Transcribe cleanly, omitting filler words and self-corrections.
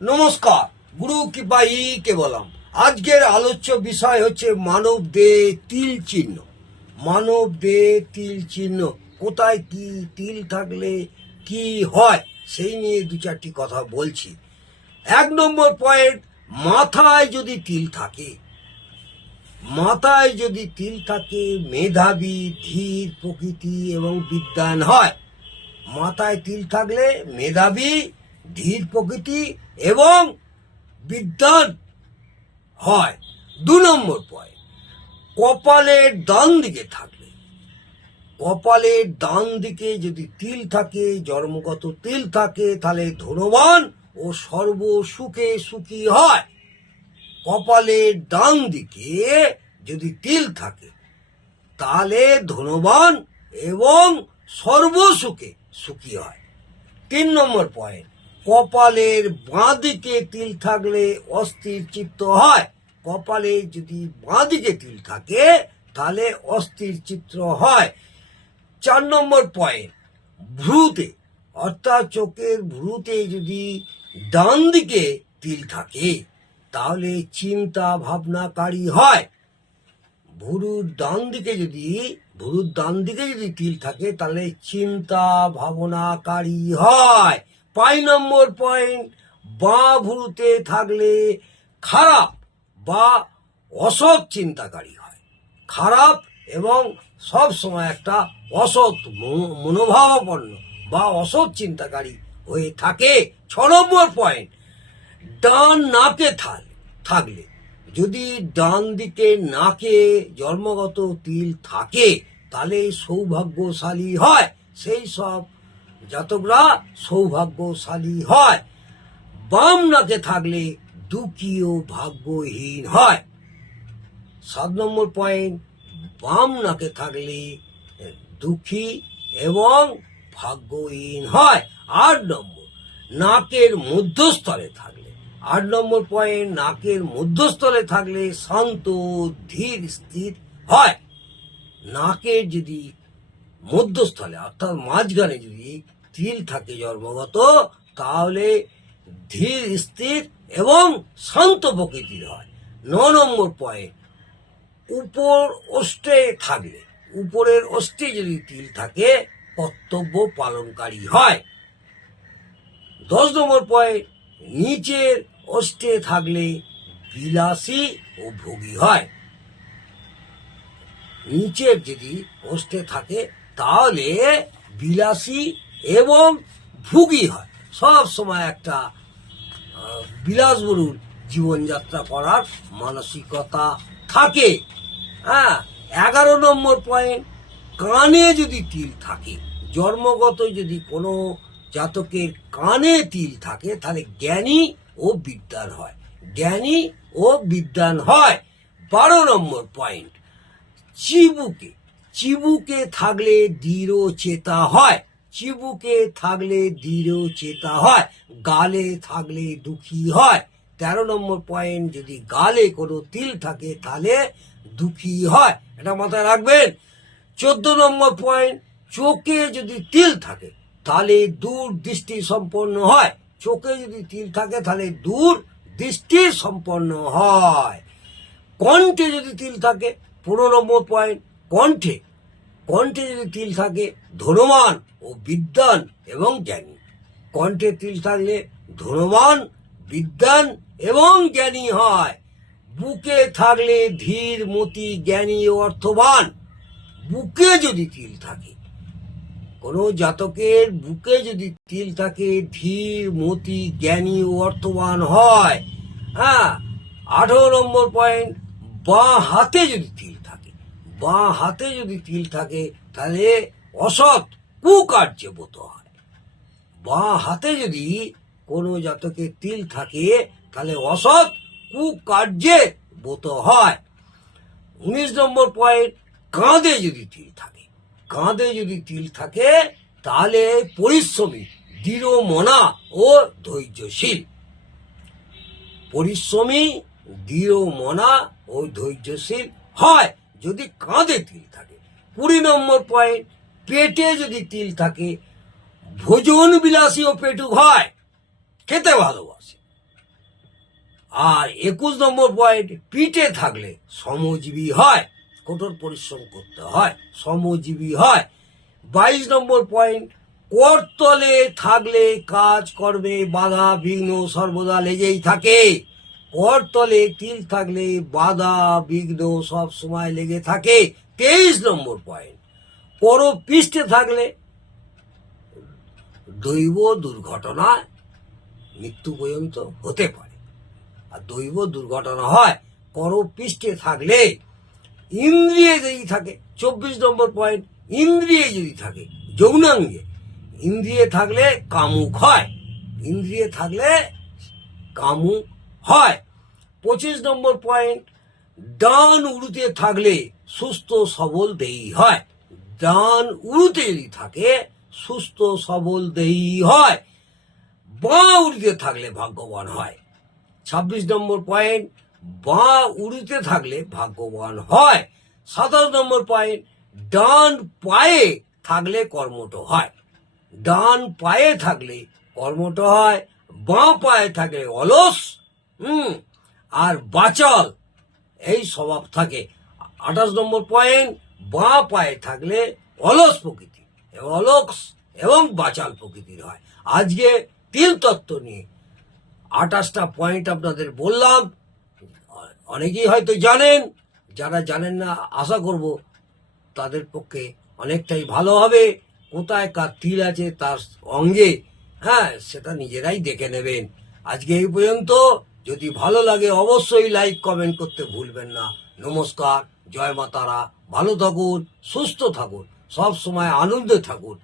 নমস্কার, গুরু কৃপাই কেবলম। আজকের আলোচ্য বিষয় হচ্ছে মানব দেহে তিল চিহ্ন। মানব দেহে তিল চিহ্ন কোথায়, কি তিল থাকলে কি হয়, সেই নিয়ে দু চারটি কথা বলছি। 1 নম্বর পয়েন্ট, মাথায় যদি তিল থাকে, মাথায় যদি তিল থাকে মেধাবী, ধীর প্রকৃতি এবং বিদ্বান হয়। মাথায় তিল থাকলে মেধাবী, ধীর প্রকৃতি এবং বিদ্বান হয়। 2 নম্বর পয়েন্ট, কপালের ডান দিকে থাকলে, কপালের ডান দিকে যদি তিল থাকে, জন্মগত তিল থাকে, তাহলে ধনবান ও সর্ব সুখে সুখী হয়। কপালের ডান দিকে যদি তিল থাকে তাহলে ধনবান এবং সর্বসুখে সুখী হয়। 3 নম্বর পয়েন্ট, কপালের বাঁ দিকে তিল থাকলে অস্থির চিত্ত হয়। কপালে যদি বাঁ দিকে তিল থাকে তাহলে অস্থির চিত্ত হয়। 4 নম্বর পয়েন্ট, ভ্রুতে অর্থাৎ চোখের ভ্রুতে যদি ডান দিকে তিল থাকে তাহলে চিন্তা ভাবনাকারী হয়। ভুরুর ডান দিকে যদি তিল থাকে তাহলে চিন্তা ভাবনাকারী হয়। 5 নম্বর পয়েন্ট, বাঁ ভুরুতে থাকলে খারাপ বা অসৎ চিন্তাকারী হয়। খারাপ এবং সব সময় একটা অসৎ মনোভাবাপন্ন বা অসৎ চিন্তাকারী হয়ে থাকে। 6 নম্বর পয়েন্ট, ডান নাকে থাকলে, যদি ডান দিকে নাকে জন্মগত তিল থাকে তাহলে সৌভাগ্যশালী হয়। সেই সব জাতকরা সৌভাগ্যশালী হয়। বাম নাকে থাকলে দুঃখী ও ভাগ্যহীন হয়। 7 নম্বর পয়েন্ট, বাম নাকে থাকলে দুঃখী এবং ভাগ্যহীন হয়। 8 নম্বর, নাকের মধ্যস্থলে থাকলে, 8 নম্বর পয়েন্ট, নাকের মধ্যস্থলে থাকলে শান্ত, ধীর, স্থির হয়। নাকের যদি মধ্যস্থলে অর্থাৎ মাঝখানে যদি তিল থাকে জন্মগত, তাহলে ধীর, স্থির এবং শান্ত প্রকৃতির হয়। 9 নম্বর পয়েন্ট, উপর ওষ্ঠে থাকলে, উপরের ওষ্ঠে যদি তিল থাকে কর্তব্য পালনকারী হয়। 10 নম্বর পয়েন্ট, নিচের ওষ্ঠে থাকলে বিলাসী ও ভোগী হয়। নিচের যদি ওষ্ঠে থাকে তাহলে বিলাসী এবং ভোগী হয়। সব সময় একটা বিলাসবহুল জীবনযাত্রা করার মানসিকতা থাকে। 11 নম্বর পয়েন্ট, কানে যদি তিল থাকে, জন্মগত যদি কোনো জাতকের কানে তিল থাকে তাহলে জ্ঞানী ও বিদ্বান হয়। জ্ঞানী ও বিদ্বান হয়। 12 নম্বর পয়েন্ট, চিবুকে থাকলে দৃঢ় চেতা হয়। চিবুকে থাকলে দৃঢ় চেতা হয়। গালে থাকলে দুঃখী হয়। 13 নম্বর পয়েন্ট, যদি গালে কোনো তিল থাকে তাহলে দুঃখী হয়, এটা মাথায় রাখবেন। 14 নম্বর পয়েন্ট, চোখে যদি তিল থাকে তাহলে দূর দৃষ্টি সম্পন্ন হয়। চোখে যদি তিল থাকে তাহলে দূর দৃষ্টি সম্পন্ন হয়। কণ্ঠে যদি তিল থাকে, 15 নম্বর পয়েন্ট, কণ্ঠে যদি তিল থাকে ধনবান ও বিদ্বান এবং জ্ঞানী। কণ্ঠে তিল থাকলে ধনবান, বিদ্বান এবং জ্ঞানী হয়। বুকে থাকলে ধীর, মতি, জ্ঞানী ও অর্থবান। বুকে যদি তিল থাকে, কোনো জাতকের বুকে যদি তিল থাকে ধীর, মতি, জ্ঞানী ও অর্থবান হয়। 18 নম্বর পয়েন্ট, বাঁ হাতে যদি তিল থাকে, বাঁ হাতে যদি তিল থাকে তাহলে অসৎ কুকার্যে ব্রত হয়। বাঁ হাতে যদি কোনো জাতকের তিল থাকে তাহলে অসৎ কুকার্যে ব্রত হয়। 19 নম্বর পয়েন্ট, কাঁধে যদি তিল থাকে, কাঁধে যদি তিল থাকে তাহলে পরিশ্রমী, দৃঢ় মনা ও ধৈর্যশীল। পরিশ্রমী, দৃঢ় মনা ও ধৈর্যশীল হয় যদি কাঁধে তিল থাকে। 20 নম্বর পয়েন্ট, পেটে যদি তিল থাকে ভোজন বিলাসী ও পেটুক হয়, খেতে ভালোবাসে। আর 21 নম্বর পয়েন্ট, পিঠে থাকলে শ্রমজীবী হয়, কঠোর পরিশ্রম করতে হয়, শ্রমজীবী হয়। 22 নম্বর পয়েন্ট, করতলে থাকলে কাজ কর্মে বাধা বিঘ্ন সর্বদা লেগেই থাকে। করতলে তিল থাকলে বাধা বিঘ্ন সব সময় লেগে থাকে। 23 নম্বর পয়েন্ট, পরপৃষ্ঠে থাকলে দৈব দুর্ঘটনায় মৃত্যু পর্যন্ত হতে পারে। আর দৈব দুর্ঘটনা হয় করপৃষ্ঠে থাকলে। ইন্দ্রিয়ে যদি থাকে, 24 নম্বর পয়েন্ট, ইন্দ্রিয়ে যদি থাকে যৌনাঙ্গে, ইন্দ্রিয়ে থাকলে কামুক হয়, ইন্দ্রিয়ে থাকলে কামুক হয়। 25 নম্বর পয়েন্ট, ডান উড়ুতে থাকলে সুস্থ সবল দেহী হয়, ডান উড়ুতে যদি থাকে সুস্থ সবল দেহী হয়। বাঁ উড়ুতে থাকলে ভাগ্যবান হয়। 26 নম্বর পয়েন্ট, বাঁ উড়ুতে থাকলে ভাগ্যবান হয়। 27 নম্বর পয়েন্ট, ডান পায়ে থাকলে কর্মঠ হয়, ডান পায়ে থাকলে কর্মঠ হয়, বাঁ পায়ে থাকলে অলস আর বাচাল এই স্বভাব থাকে। 28 নম্বর পয়েন্ট, বাঁ পায়ে থাকলে অলস প্রকৃতি, অলস এবং বাচাল প্রকৃতির হয়। আজকে তিল তত্ত্ব নিয়ে 28টা পয়েন্ট আপনাদের বললাম। অনেকেই হয়তো জানেন, যারা জানেন না আশা করব তাদের পক্ষে অনেকটাই ভালো হবে। কোথায় কার তিল আছে তার অঙ্গে, সেটা নিজেরাই দেখে নেবেন। আজকে এই পর্যন্ত। যদি ভালো লাগে অবশ্যই লাইক কমেন্ট করতে ভুলবেন না। নমস্কার, জয় মা তারা। ভালো থাকুন, সুস্থ থাকুন, সব সময় আনন্দে থাকুন।